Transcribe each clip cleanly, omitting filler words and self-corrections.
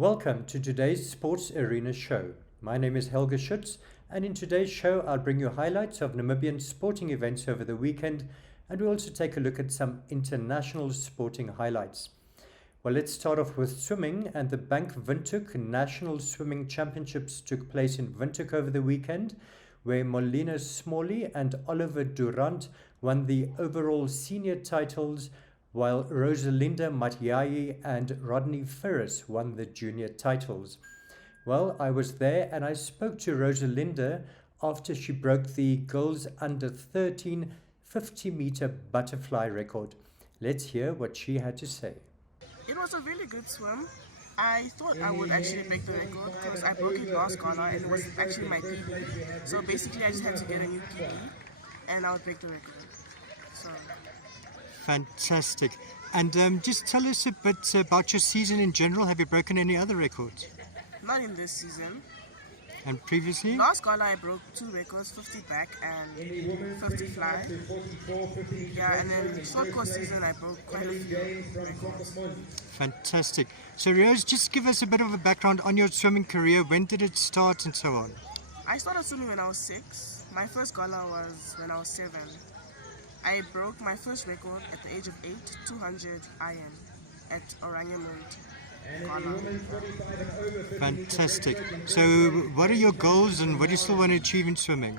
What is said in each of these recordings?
Welcome to today's Sports Arena show. My name is Helge Schutz, and in today's show I'll bring you highlights of Namibian sporting events over the weekend, and we'll also take a look at some international sporting highlights. Well, let's start off with swimming, and the Bank Windhoek National Swimming Championships took place in Windhoek over the weekend, where Molina Smalley and Oliver Durant won the overall senior titles, while Rosalinda Matyayi and Rodney Ferris won the junior titles. Well, I was there and I spoke to Rosalinda after she broke the girls under 13 50-meter butterfly record. Let's hear what she had to say. It was a really good swim. I thought I would actually break the record because I broke it last gala and it was actually my PB. So basically I just had to get a new PB and I would break the record. So Fantastic. And just tell us a bit about your season in general. Have you broken any other records? not in this season. And previously? Last gala I broke 2 records, 50 back and 50 fly. Yeah, and then short course season I broke quite a few records. Fantastic. So Rose, just give us a bit of a background on your swimming career. When did it start and so on? I started swimming when I was 6. My first gala was when I was 7. I broke my first record at the age of 8, 200 IM at Oranjemund. Fantastic. So what are your goals and what do you still want to achieve in swimming?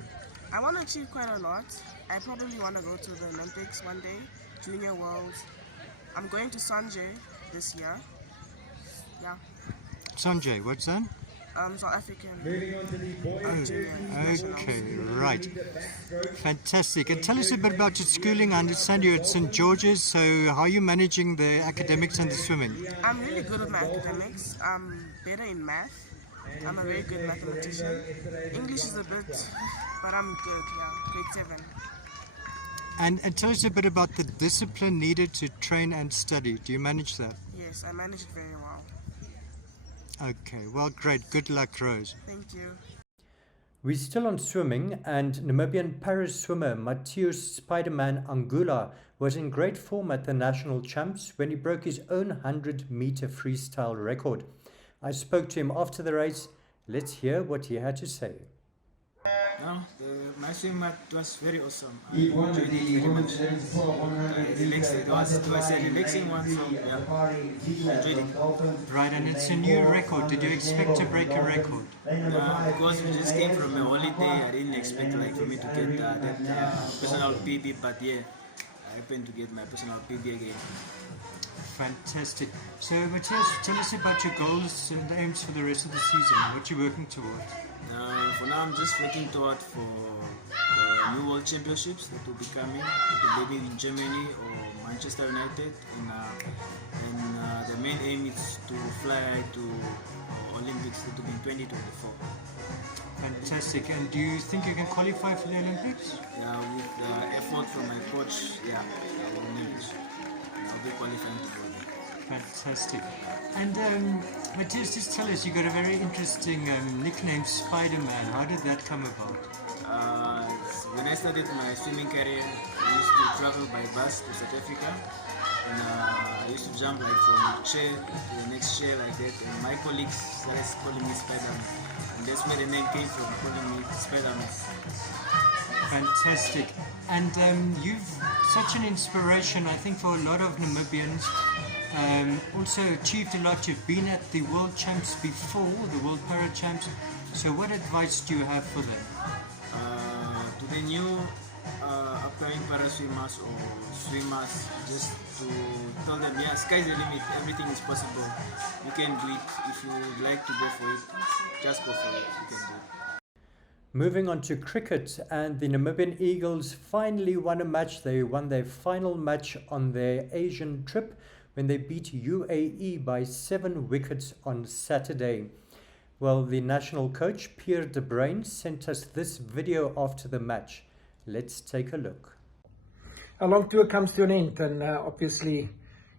I want to achieve quite a lot. I probably want to go to the Olympics one day, Junior Worlds. I'm going to Sanjay this year. Yeah. Sanjay, what's that? South African. Okay, right. Fantastic. And tell us a bit about your schooling. I understand you're at St. George's, so how are you managing the academics and the swimming? I'm really good at my academics. I'm better in math. I'm a very good mathematician. English is a bit, but I'm good, yeah, grade 7. And tell us a bit about the discipline needed to train and study. Do you manage that? Yes, I manage it very well. Okay, well, great. Good luck, Rose. Thank you. We're still on swimming, and Namibian Paris swimmer Matthias Spiderman Angula was in great form at the national champs when he broke his own 100-meter freestyle record. I spoke to him after the race. Let's hear what he had to say. No, my swim was very awesome. I enjoyed it very much. It was a relaxing one, so yeah, enjoyed it. Right, and it's a new record. Did you expect to break a record? Because we just came from a holiday, I didn't expect for me to get that personal PB, but yeah, I happened to get my personal PB again. Fantastic. So, Matthias, tell us about your goals and aims for the rest of the season. What you're working towards? For now, I'm just working toward for the new World Championships that will be coming. It will be in Germany or Manchester United. And the main aim is to fly to Olympics that will be in 2024. Fantastic. And do you think you can qualify for the Olympics? Yeah, with the effort from my coach, yeah, I will manage. I'll be qualifying to go there. Fantastic. And Matthias, just tell us, you got a very interesting nickname, Spider-Man. How did that come about? When I started my swimming career, I used to travel by bus to South Africa. And I used to jump from chair to the next chair like that. And my colleagues started calling me Spider-Man. And that's where the name came from, calling me Spider-Man. Fantastic. And you've such an inspiration, I think, for a lot of Namibians. Also achieved a lot. You've been at the World Champs before, the World Para Champs. So what advice do you have for them? To the new upcoming para swimmers or swimmers, just to tell them, yeah, sky's the limit, everything is possible. You can do it. If you would like to go for it, just go for it. You can do it. Moving on to cricket, and the Namibian Eagles finally won a match. They won their final match on their Asian trip when they beat UAE by 7 wickets on Saturday. Well, the national coach, Pierre de Bruin, sent us this video after the match. Let's take a look. A long tour comes to an end, and obviously,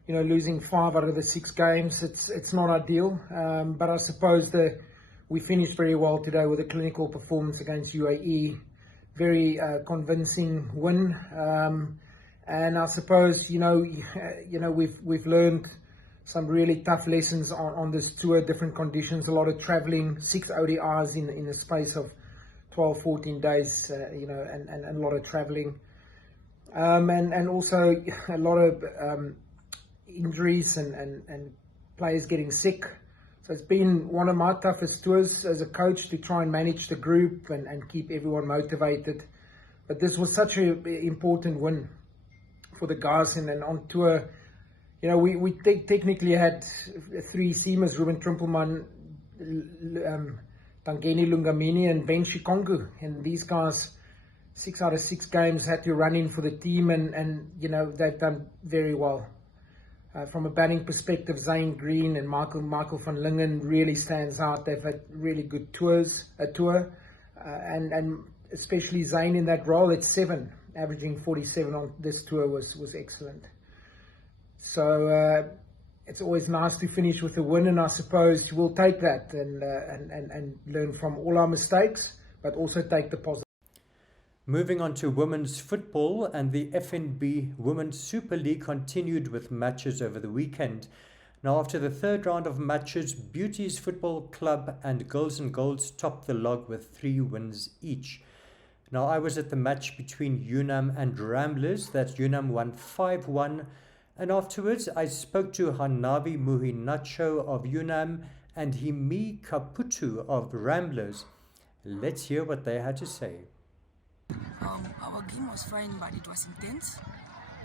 you know, losing 5 out of the 6 games, it's not ideal. But I suppose we finished very well today with a clinical performance against UAE. Very convincing win. And I suppose, we've learned some really tough lessons on this tour, different conditions, a lot of traveling, 6 ODIs in the space of 12, 14 days, and a lot of traveling. And also a lot of injuries and players getting sick. So it's been one of my toughest tours as a coach to try and manage the group and keep everyone motivated. But this was such an important win for the guys. And then on tour, we technically had 3 seamers, Ruben Trimpelman, Tangeni Lungamini and Ben Shikongu. And these guys, 6 out of 6 games, had to run in for the team and they've done very well. From a batting perspective, Zane Green and Michael van Lingen really stands out. They've had really good tour, and especially Zane in that role at 7, averaging 47 on this tour was excellent. So it's always nice to finish with a win, and I suppose we'll take that and learn from all our mistakes, but also take the positive. Moving on to women's football, and the FNB Women's Super League continued with matches over the weekend. Now, after the third round of matches, Beauties Football Club and Girls and Golds topped the log with 3 wins each. Now, I was at the match between UNAM and Ramblers, that UNAM won 5-1, and afterwards I spoke to Hanavi Muhinacho of UNAM and Himi Kaputu of Ramblers. Let's hear what they had to say. Our game was fine, but it was intense.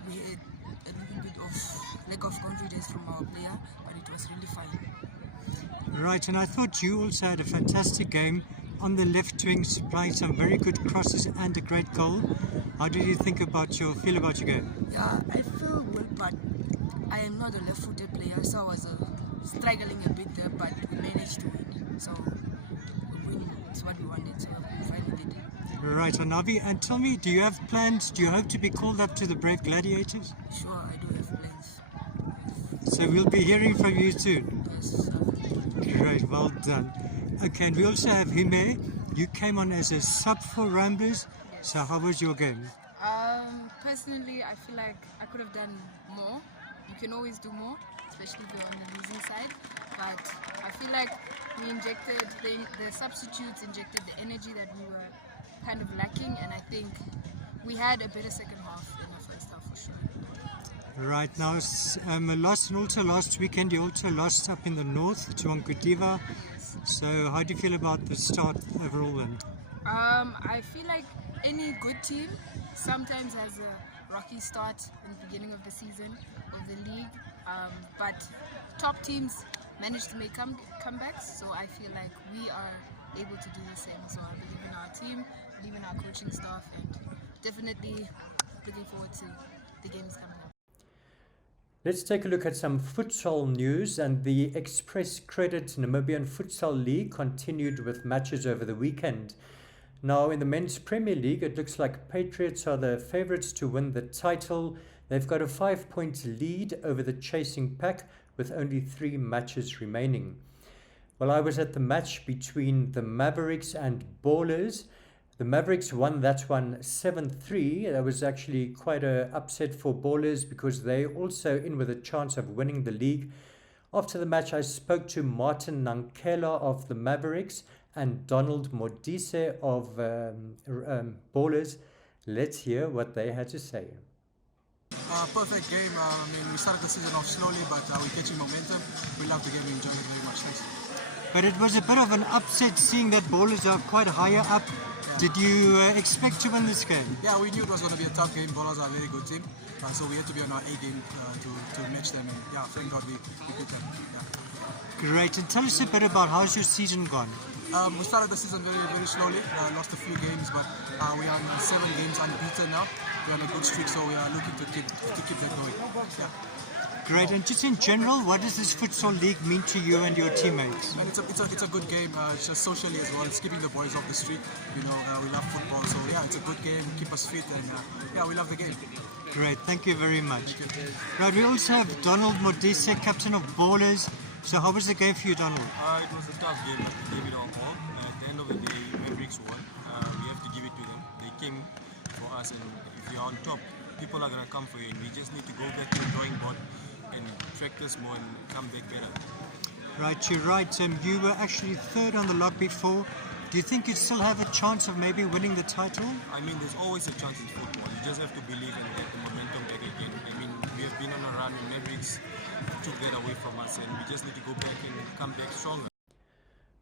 We had a little bit of lack of confidence from our player, but it was really fine. Right, and I thought you also had a fantastic game on the left wing, supplying some very good crosses and a great goal. How did you feel about your game? Yeah, I feel good, but I am not a left-footed player, so I was struggling a bit there, but we managed to win. So winning is what we wanted, so we finally did it. Right, Hanavi, and tell me, do you have plans? Do you hope to be called up to the Brave Gladiators? Sure, I do have plans. So we'll be hearing from you soon. Yes. Great, well done. Okay, and we also have Hime. You came on as a sub for Ramblers. Yes. So how was your game? Personally, I feel like I could have done more. You can always do more, especially if you're on the losing side. But I feel like we injected, the substitutes injected the energy that we were kind of lacking, and I think we had a better second half than our first half for sure. Right, now lost, and also last weekend you also lost up in the north to Ankutiva. Yes. So how do you feel about the start overall then? I feel like any good team sometimes has a rocky start in the beginning of the season of the league, but top teams manage to make comebacks, so I feel like we are able to do the same. So I believe in our team, believe in our coaching staff, and definitely looking forward to the games coming up. Let's take a look at some futsal news, and the Express Credit Namibian Futsal League continued with matches over the weekend. Now, in the Men's Premier League, it looks like Patriots are the favourites to win the title. They've got a 5-point lead over the chasing pack with only 3 matches remaining. Well, I was at the match between the Mavericks and Ballers. The Mavericks won that one 7-3. That was actually quite an upset for Ballers because they also in with a chance of winning the league. After the match, I spoke to Martin Nankela of the Mavericks and Donald Modise of Ballers. Let's hear what they had to say. Perfect game. We started the season off slowly, but we're catching momentum. We love the game. We enjoyed it very much. Thanks. But it was a bit of an upset seeing that Ballers are quite higher up. Yeah. Did you expect to win this game? Yeah, we knew it was going to be a tough game. Ballers are a very good team. So we had to be on our A game to match them. And yeah, thank God we beat them. Yeah. Great. And tell us a bit about how's your season gone? We started the season very, very slowly. Lost a few games, but we are on 7 games unbeaten now. We're on a good streak, so we are looking to keep that going. Yeah. Great. And just in general, what does this futsal league mean to you and your teammates? And it's a good game. It's just socially as well. It's keeping the boys off the street. We love football, so yeah, it's a good game. Keep us fit, and yeah, we love the game. Great. Thank you very much. Right. We also have Donald Modise, captain of Ballers. So how was the game for you, Donald? It was a tough game. We gave it our all. At the end of the day, Mavericks won. We have to give it to them. They came for us, and if you're on top, people are going to come for you. And we just need to go back to the drawing board and practice more and come back better. Right, you're right. You were actually third on the log before. Do you think you still have a chance of maybe winning the title? I mean, there's always a chance in football. You just have to believe and get the momentum back again. I mean, we have been on a run and Mavericks took that away from us, and we just need to go back and come back stronger.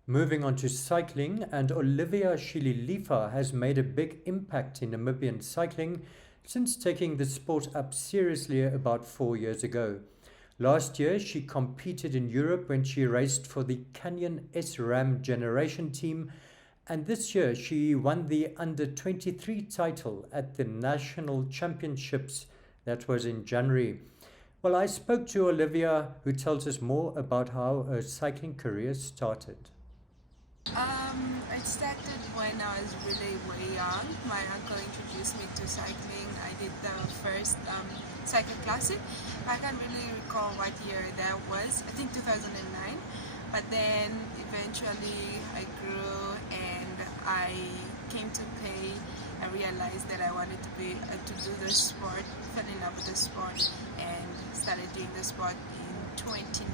Moving on to cycling, and Olivia Shililifa has made a big impact in Namibian cycling since taking the sport up seriously about 4 years ago. Last year, she competed in Europe when she raced for the Canyon SRAM Generation team, and this year she won the Under-23 title at the National Championships that was in January. Well, I spoke to Olivia, who tells us more about how her cycling career started. It started when I was really way young. My uncle introduced me to cycling. I did the first cycle classic. I can't really recall what year that was. I think 2009. But then eventually I grew and I came to pay. I realized that I wanted to do the sport, fell in love with the sport, and started doing the sport in 2019,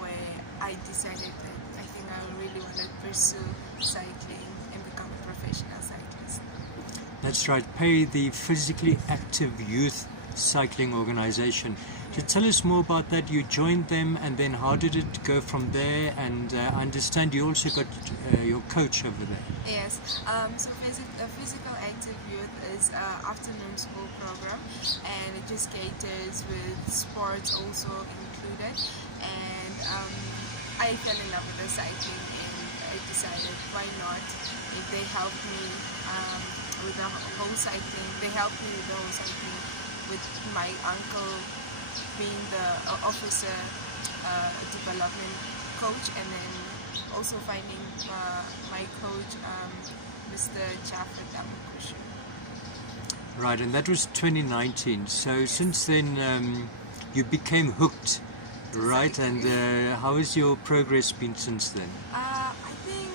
where I decided that I think I really want to pursue cycling and become a professional cyclist. That's right, PAY, the Physically Active Youth Cycling Organization. So tell us more about that. You joined them, and then how did it go from there? And I understand you also got your coach over there. Yes, so Physical Active Youth is an afternoon school program, and it just caters with sports also included. And I fell in love with the cycling, and I decided why not. If they help me with the whole cycling, with my uncle being the officer development coach, and then also finding my coach, Mr. Jaffa Damukushu. Right, and that was 2019. So since then you became hooked, right? And how has your progress been since then? I think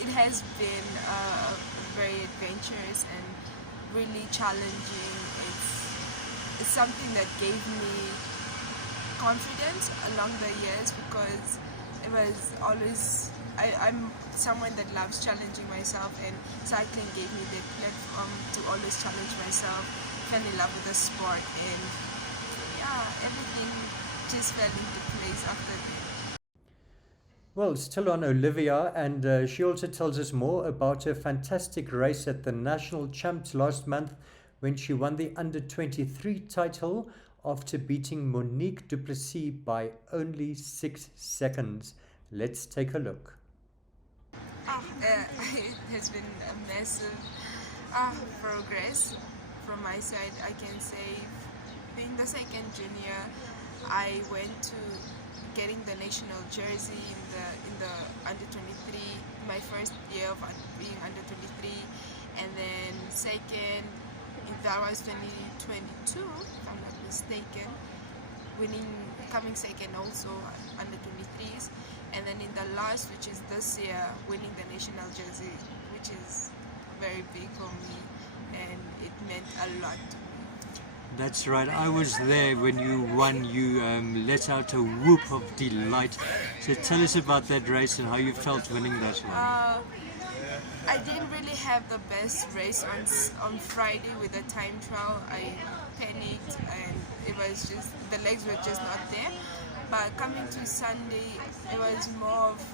it has been very adventurous and really challenging. It's something that gave me confidence along the years, because it was always, I'm someone that loves challenging myself, and cycling gave me the platform to always challenge myself, fell in love with the sport, and yeah, everything just fell into place after that. Well, still on Olivia, and she also tells us more about her fantastic race at the National Champs last month when she won the Under-23 title after beating Monique du Plessis by only 6 seconds. Let's take a look. It has been a massive progress from my side. I can say, being the second junior, I went to getting the national jersey in the Under-23, my first year of being Under-23, and then second, that was 2022, if I'm not mistaken, coming second also Under-23s, and then in the last, which is this year, winning the national jersey, which is very big for me, and it meant a lot to me. That's right, I was there when you won. You let out a whoop of delight. So tell us about that race and how you felt winning that one. I didn't really have the best race on Friday with the time trial. I panicked, and it was just, the legs were just not there. But coming to Sunday, it was more of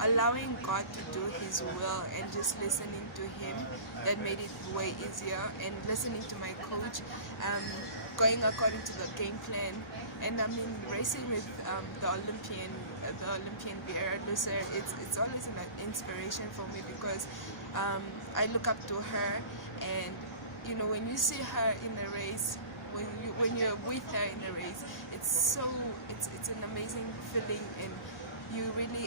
allowing God to do His will and just listening to Him. That made it way easier, and listening to my coach, going according to the game plan. And I mean, racing with the Olympian Vieira Lucer, it's always an inspiration for me, because I look up to her, and you know, when you see her in the race, when you're with her in the race, it's an amazing feeling, and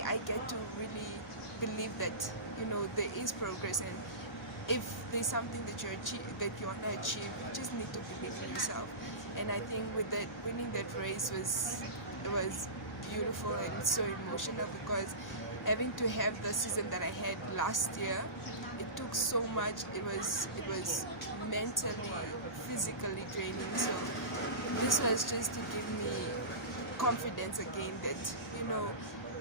I get to really believe that, you know, there is progress, and if there's something that you want to achieve, you just need to believe in yourself. And I think with that, winning that race was beautiful and so emotional, because having to have the season that I had last year, it took so much. It was mentally, physically draining. So this was just to give me confidence again that, you know,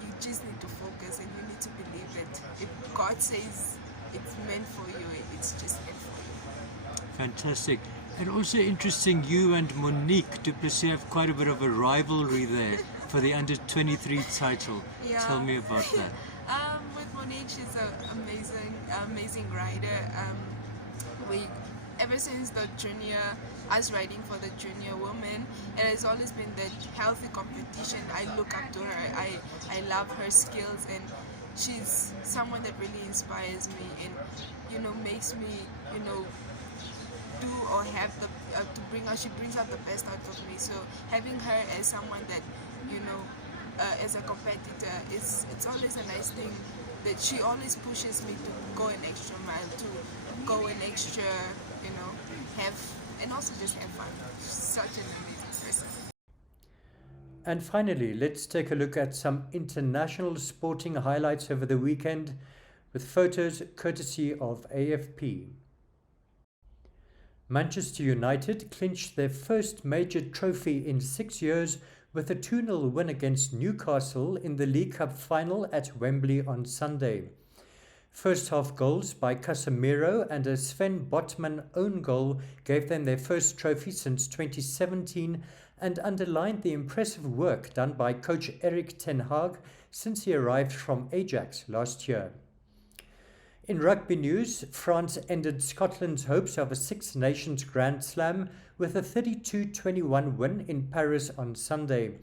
you just need to focus and you need to believe that if God says it's meant for you, it's just meant for you. Fantastic. And also interesting, you and Monique du Plessis have quite a bit of a rivalry there for the under-23 title. Yeah. Tell me about that. With Monique, she's an amazing rider. Ever since the junior, us riding for the junior women, it has always been that healthy competition. I look up to her. I love her skills, and she's someone that really inspires me and, you know, makes me, you know, do or have the she brings out the best out of me. So having her as someone that, you know, as a competitor, it's always a nice thing that she always pushes me to go an extra mile, to go an extra, you know, and also just have fun. She's such an amazing person. And finally, let's take a look at some international sporting highlights over the weekend with photos courtesy of AFP. Manchester United clinched their first major trophy in 6 years with a 2-0 win against Newcastle in the League Cup final at Wembley on Sunday. First half goals by Casemiro and a Sven Botman own goal gave them their first trophy since 2017 and underlined the impressive work done by coach Erik ten Hag since he arrived from Ajax last year. In rugby news, France ended Scotland's hopes of a Six Nations Grand Slam with a 32-21 win in Paris on Sunday.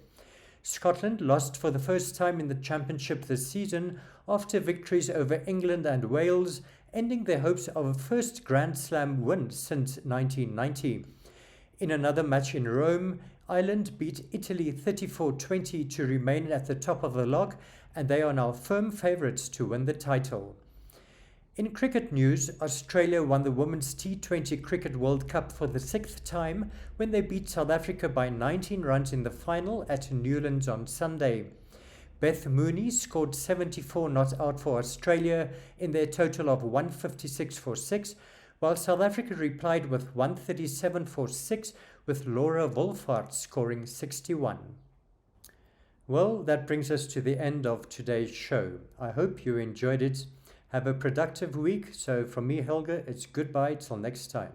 Scotland lost for the first time in the championship this season after victories over England and Wales, ending their hopes of a first Grand Slam win since 1990. In another match in Rome, Ireland beat Italy 34-20 to remain at the top of the log, and they are now firm favourites to win the title. In cricket news, Australia won the Women's T20 Cricket World Cup for the 6th time when they beat South Africa by 19 runs in the final at Newlands on Sunday. Beth Mooney scored 74 not out for Australia in their total of 156 for 6, while South Africa replied with 137 for 6, with Laura Wolfhard scoring 61. Well, that brings us to the end of today's show. I hope you enjoyed it. Have a productive week. So from me, Helga, it's goodbye till next time.